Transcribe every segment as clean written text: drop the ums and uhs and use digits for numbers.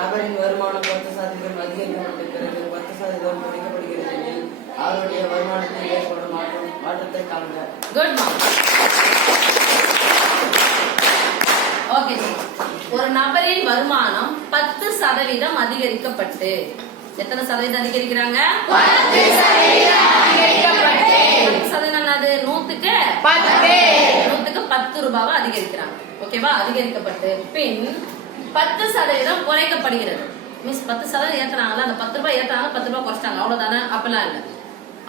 நபரின் வருமானம் 10% அதிகரிக்கப்பட்ட பிறகு 10% குறைக்கப்படுகிறது எனில் அவருடைய வருமானத்தில் ஏற்படும் மாற்றத்தை காண்க. Good mark. ஓகே. ஒரு நபரின் வருமானம் 10% அதிகரிக்கப்பட்டு எத்தனை சதவீதம் அதிகரிக்கிறாங்க? 10% அதிகரிக்கப்பட்டு. 10% என்னது? 100க்கு 10 ரூபாவை அதிகரிக்கிறாங்க. ஓகேவா? அதிகரிக்கப்பட்டு பின் 10% குறைக்கப்படுகிறது. மீன்ஸ் 10% ஏத்துறாங்கல்ல, அந்த 10 ரூபாய் ஏத்துறாங்க, 10 ரூபாய் குறைச்சிட்டாங்க, அவ்வளவுதானே? அப்பெல்லாம் இல்ல.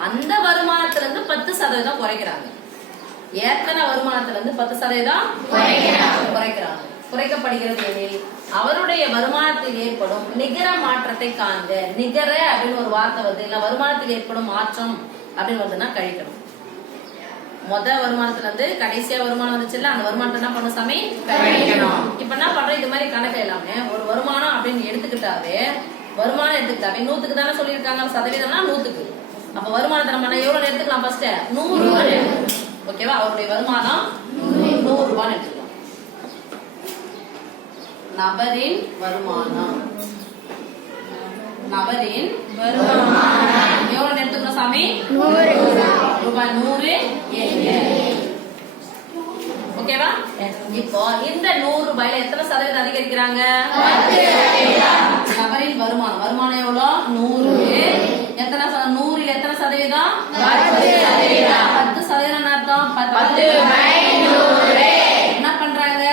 அந்த வருமானத்துல இருந்து 10% குறைக்கிறாங்க. ஏத்தன வருமானத்துல இருந்து 10% குறைக்கிறாங்க. குறைக்கப்படுகிறது எனில் அவருடைய வருமானத்தில் ஏற்படும் நிகர மாற்றத்தை காண்க. நிகர அப்படின்னு ஒரு வார்த்தை வருது, இல்ல வருமானத்தில் ஏற்படும் மாற்றம் அப்படின்னு வருதுன்னா கழிக்கணும். முத வருமானத்துல இருந்து கடைசியா வருமானம் வந்துச்சுல்ல, அந்த வருமானத்தை என்ன பண்ண சாமி? கழிக்கணும். இப்ப என்ன பண்ற, இது மாதிரி கணக்கு எல்லாமே ஒரு வருமானம் அப்படின்னு எடுத்துக்கிட்டாவே, வருமானம் எடுத்துக்கிட்டாவே 100க்கு தானே சொல்லியிருக்காங்க, சதவீதம்னா 100க்கு. அப்ப வருமானத்தை நம்ம எவ்வளவு எடுத்துக்கலாம்? ஃபர்ஸ்ட் 100 ரூபாய். ஓகேவா? அவருடைய வருமானம் 100 ரூபாய் எடுத்துக்கலாம். நபரின் வருமானம் எவ்வளவு எடுத்துக்கணும் சாமி? 100 ரூபாய். 100 ஓகேவா? இப்போ இந்த 100 ரூபாயில எத்தனை சதவீதம் அதிகரிக்கிறாங்க? 10%. நபரின் வருமானம் எவ்வளவு? 100. எத்தனை 100ல் எத்தனை சதவீதம்? 10%. 10% அர்த்தம் 10/100. என்ன பண்றாங்க?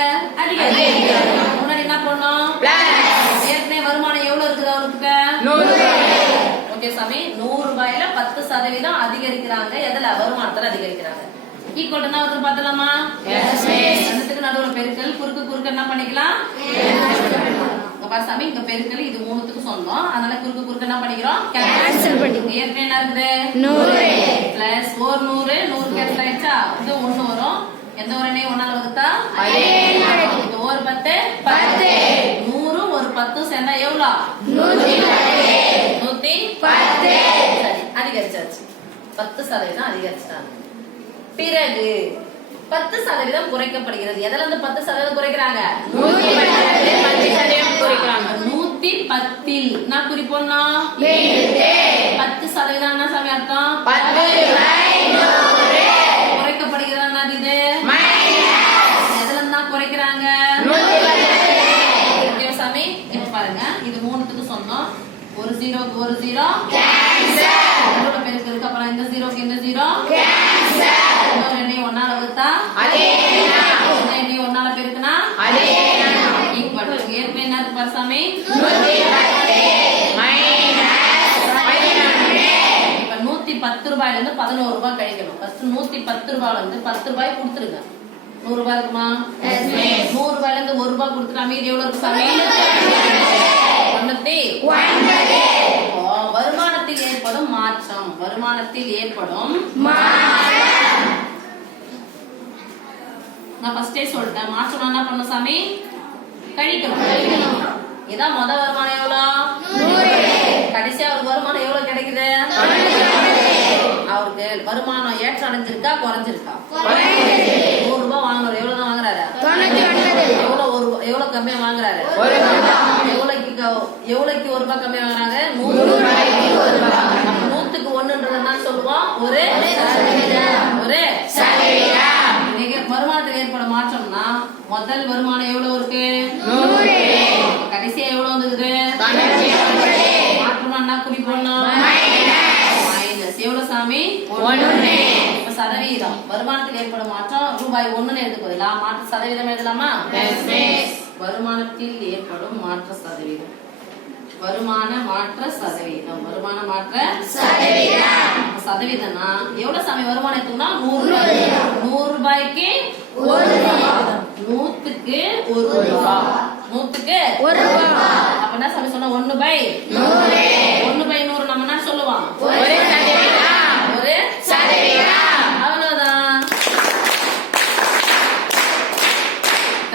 அதிகரிக்கிறாங்க. முன்னாடி என்ன பண்ணோம்? ஏற்கனவே வருமானம் எவ்வளவு இருக்குது அவருக்கு? 100. ஓகே சாமி, 100 ரூபாயில 10% அதிகரிக்கிறாங்க. எதுல? வருமானத்துல அதிகரிக்கிறாங்க. ஈக்குவல் என்ன வருது பார்த்தலாமா? ரெண்டுத்துக்கு நடுவுல பெருக்கல், குறுக்கு என்ன பண்ணிக்கலாம்? பாரு சாமி, இங்க பெருக்கல், இது 3த்துக்கு சொந்தம், அதனால குறுக்கு என்ன பண்ணிக்கிறோம்? கேன்சல் பண்ணிக்கிறோம். ஏற்கனவே என்ன இருக்குது? 100 பிளஸ் 100 கேன்சல் ஆயிடுச்சா? இது 1 வரும். எந்த ஒரு எண்ணையும் 1ஆல வகுத்தா அதே இது ஒரு 10 100 ஒரு 10 சேர்ந்தா எவ்வளவு? 110. சரி, அதிகரிச்சாச்சு. 10% அதிகரிச்சிட்டாங்க. பிறகு 10% குறைக்கப்படுகிறது. எதுல இருந்து 10% குறைக்கிறாங்க? 110 குறைக்கிறாங்க. 110 நான் குறிப்போம்னா 10% என்ன சாமி அர்த்தம்? 10/100 குறைக்கப்படுகிறது. இது எதுல இருந்தா குறைக்கிறாங்க? ஓகே சாமி, இப்ப பாருங்க, இது 3த்துக்கு சொந்தம். ஒரு 0க்கு ஒரு 0 கேன்சல். பெருக்கு இருக்கு. அப்புறம் இந்த 0க்கு இந்த 0 கேன்சல். ரெண்டையும் 1ஆல வகுத்தா அதே எண்ணம். ரெண்டையும் 1ஆல பெருக்குனா அதே எண்ணம். ஈக்குவல். ஏற்கனவே என்ன இருக்கு பாரு சாமி? 110 இப்ப 110 ரூபாயில இருந்து 11 ரூபாய் கழிக்கணும். ஃபர்ஸ்ட் 110 ரூபாயில இருந்து 10 ரூபாய் கொடுத்துருங்க. 100 ரூபாய் இருக்குமா? 100 ரூபாயில இருந்து 1 ரூபாய் கொடுத்துட்டா மீதி எவ்வளவு இருக்கு சாமி? 109. வருமானத்தில் ஏற்படும் மாற்றம். நான் ஃபர்ஸ்டே சொல்லிட்டேன், மாற்றம் என்ன பண்ணும் சாமி? கழிக்கணும். இதான் முத வருமானம் எவ்வளவு? 100. கடைசியா அவருக்கு வருமானம் எவ்வளவு கிடைக்குது? அவருக்கு வருமானம் ஏற்றம் அடைஞ்சிருக்கா குறைஞ்சிருக்கா? 100 ரூபாய் வாங்குறாரு. எவ்வளவுதான் வாங்குறாரு? எவ்வளவு கம்மியா வாங்குறாரு? எவ்வளவுக்கு 1 ரூபாய் கம்மியா வாங்குறாங்க? 100 ரூபாய்க்கு 1 ரூபாய். 100க்கு 1ன்றது என்ன சொல்லுவோம்? ஒரு சதவீதம். வருமானத்தில் ஏற்படும் மாற்றம்னா முதல் வருமானம் எவ்வளவு இருக்கு? 100. கடைசியா எவ்வளவு வந்துருக்குது? மாற்றம்னா என்ன குறிப்போம்? மைனஸ். எவ்வளவு சாமி? 1. இப்ப சதவீதம். வருமானத்தில் ஏற்படும் மாற்றம் ரூபாய் 1ன்னு எடுத்துக்கோங்களா? மாற்ற சதவீதம் எழுதலாமா? வருமானத்தில் ஏற்படும் மாற்ற சதவீதம். வருமான மாற்ற சதவீதம். சதவீதம்னா எவ்வளவு சாமி வருமானம் எடுத்துக்கணும்? 100 ரூபாய்க்கு 1 ரூபாய். 100க்கு 1 ரூபாய். 100க்கு 1 ரூபாய். அப்ப என்ன சாமி சொன்னா? 1/100.